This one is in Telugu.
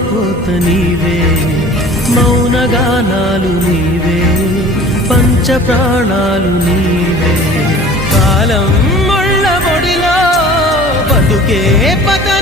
కోత నీవే, మౌనగానాలు నీవే, పంచ ప్రాణాలు నీవే. కాలం ముళ్ళ మొడిలో బతుకే పతనం